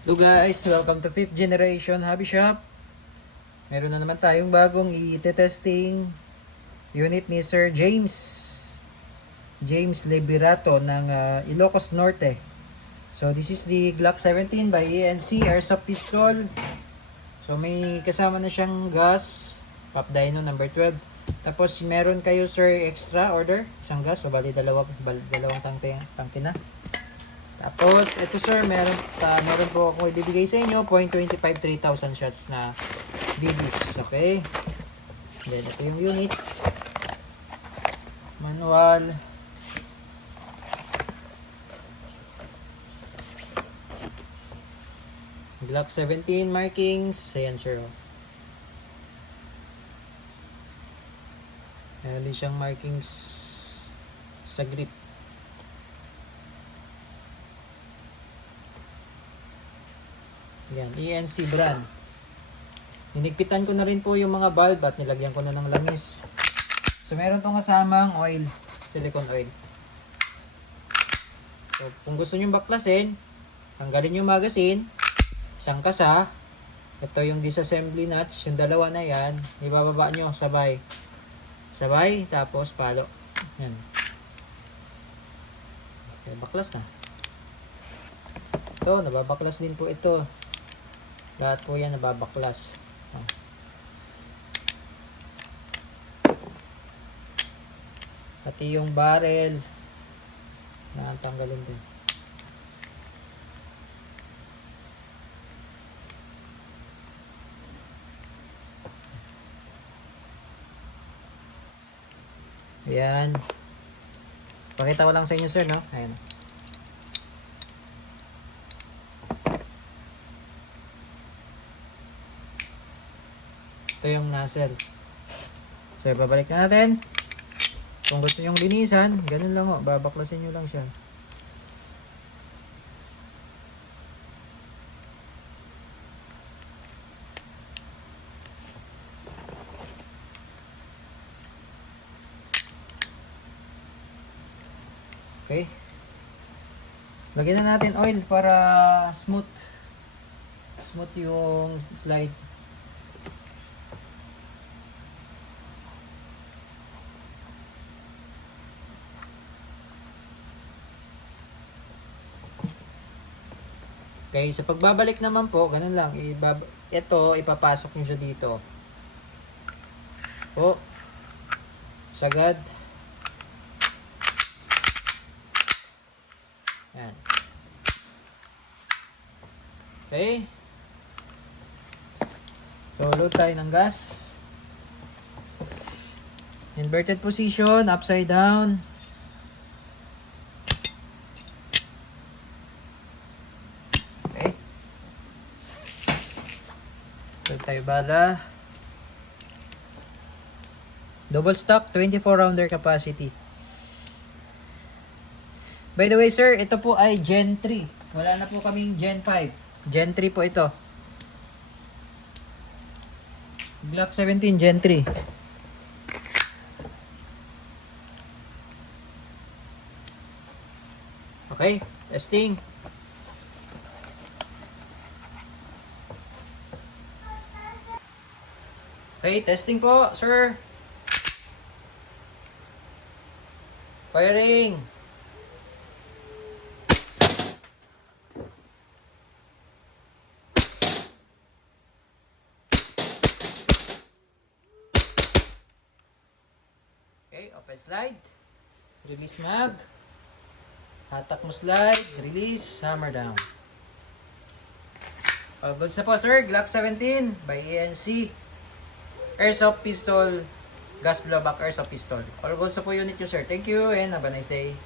Hello guys, welcome to 5th Generation Hobby Shop. Meron na naman tayong bagong i-testing unit ni Sir James Liberato ng Ilocos Norte. So this is the Glock 17 by ENC Airsoft Pistol. So may kasama na siyang gas, Pop Dino number 12. Tapos meron kayo sir extra order, isang gas, so bali dalawang tangke na. Tapos, ito sir, meron po ako ibibigay sa inyo, 0.25 3,000 shots na BBs, okay? Then, ito yung unit. Manual. Glock 17 markings. Ayan sir. Meron din siyang markings sa grip. Yan, ENC brand. Hinigpitan ko na rin po yung mga valve at nilagyan ko na ng langis. So meron tong kasamang oil, silicone oil. So kung gusto niyo baklasin, tanggalin yung magazine, isang kasa. Ito yung disassembly nuts, yung dalawa na yan, ibababa nyo sabay. Sabay, tapos palo. Yan. Okay, baklas na. Ito, nababaklas din po ito. Lahat po yan nababaklas. Pati yung barrel natanggalin din. Ayan. Pakita ko lang sa inyo sir, no? Ayan. Ito yung nozzle. So, babalik na natin. Kung gusto nyo linisan, ganun lang o. Babaklasin nyo lang siya. Okay. Lagyan na natin oil para smooth yung slide. Okay, sa pagbabalik naman po, ganun lang. Ito, ipapasok nyo siya dito. Po. Sagad. Yan. Okay. So, load tayo ng gas. Inverted position, upside down. Tayo bala. Double stock, 24 rounder capacity. By the way sir, ito po ay Gen 3. Wala na po kaming Gen 5. Gen 3 po ito. Glock 17 Gen 3. Okay, testing. Okay, testing po, sir. Firing. Okay, open slide. Release mag. Hatak mo slide. Release. Hammer down. All goods na po, sir. Glock 17 by ENC. Airsoft pistol, gas blowback airsoft pistol. All goods po unit nyo sir. Thank you and have a nice day.